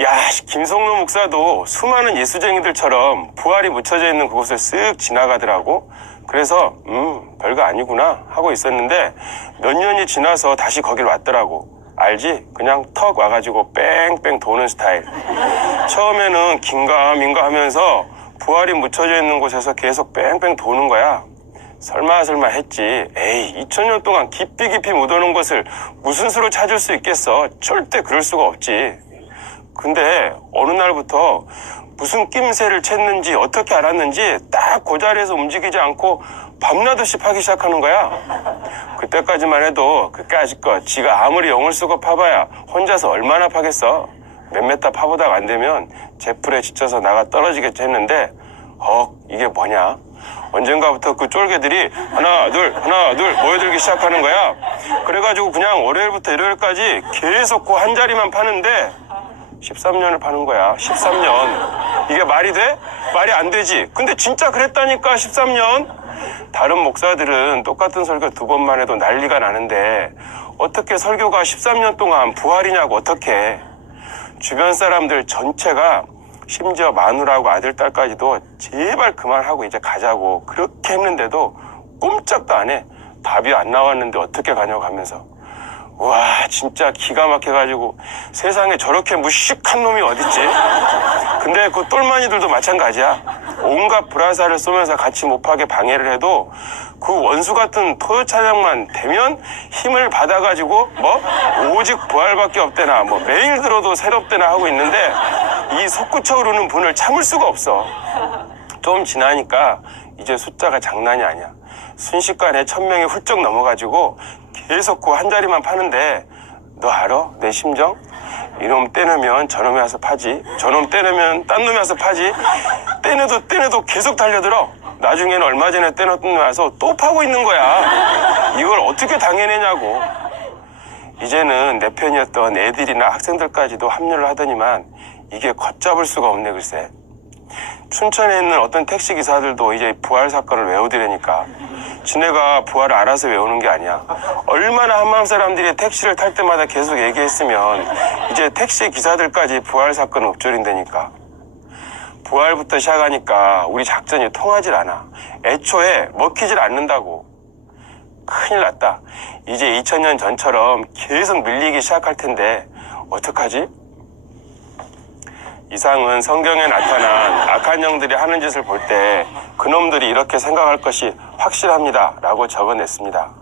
야, 김성로 목사도 수많은 예수쟁이들처럼 부활이 묻혀져 있는 그곳을 쓱 지나가더라고. 그래서 음 별거 아니구나 하고 있었는데 몇 년이 지나서 다시 거길 왔더라고. 알지? 그냥 턱 와가지고 뺑뺑 도는 스타일. 처음에는 긴가 민가 하면서 부활이 묻혀져 있는 곳에서 계속 뺑뺑 도는 거야. 설마 설마 했지. 에이, 2000년 동안 깊이 깊이 묻어놓은 것을 무슨 수로 찾을 수 있겠어. 절대 그럴 수가 없지. 근데 어느 날부터 무슨 낌새를 챘는지 어떻게 알았는지 딱 그 자리에서 움직이지 않고 밤낮없이 파기 시작하는 거야. 그때까지만 해도 그까짓것 지가 아무리 영을 쓰고 파봐야 혼자서 얼마나 파겠어. 몇 메타 파보다가 안 되면 제풀에 지쳐서 나가 떨어지겠지 했는데 어 이게 뭐냐 언젠가부터 그 쫄개들이 하나 둘 하나 둘 모여들기 시작하는 거야 그래가지고 그냥 월요일부터 일요일까지 계속 그 한 자리만 파는데 13년을 파는 거야 13년 이게 말이 돼? 말이 안 되지 근데 진짜 그랬다니까 13년 다른 목사들은 똑같은 설교 두 번만 해도 난리가 나는데 어떻게 설교가 13년 동안 부활이냐고 어떻게 주변 사람들 전체가 심지어 마누라하고 아들, 딸까지도 제발 그만하고 이제 가자고 그렇게 했는데도 꼼짝도 안 해. 답이 안 나왔는데 어떻게 가냐고 하면서. 와, 진짜 기가 막혀가지고 세상에 저렇게 무식한 놈이 어딨지? 근데 그 똘마니들도 마찬가지야. 온갖 불화살을 쏘면서 같이 못하게 방해를 해도 그 원수 같은 토요 차량만 되면 힘을 받아가지고 뭐 오직 부활밖에 없대나 뭐 매일 들어도 새롭대나 하고 있는데 이 오르는 분을 참을 수가 없어. 좀 지나니까 이제 숫자가 장난이 아니야. 순식간에 천 명이 훌쩍 넘어가지고 그 한 자리만 파는데 너 알아? 내 심정? 이놈 떼내면 저놈이 와서 파지. 저놈 떼내면 딴 놈이 와서 파지. 떼내도 떼내도 계속 달려들어. 나중에는 얼마 전에 떼놓던 놈이 와서 또 파고 있는 거야. 이걸 어떻게 당해내냐고. 이제는 내 편이었던 애들이나 학생들까지도 합류를 하더니만 이게 걷잡을 수가 없네 글쎄. 춘천에 있는 어떤 택시 기사들도 이제 부활 사건을 외우더라니까. 지네가 부활을 알아서 외우는 게 아니야. 얼마나 한마음 사람들이 택시를 탈 때마다 계속 얘기했으면 이제 택시 기사들까지 부활 사건 읊조린다니까. 부활부터 시작하니까 우리 작전이 통하질 않아. 애초에 먹히질 않는다고. 큰일 났다. 이제 2000년 전처럼 계속 밀리기 시작할 텐데 어떡하지? 이상은 성경에 나타난 악한 영들이 하는 짓을 볼 때 그놈들이 이렇게 생각할 것이 확실합니다. 라고 적어냈습니다.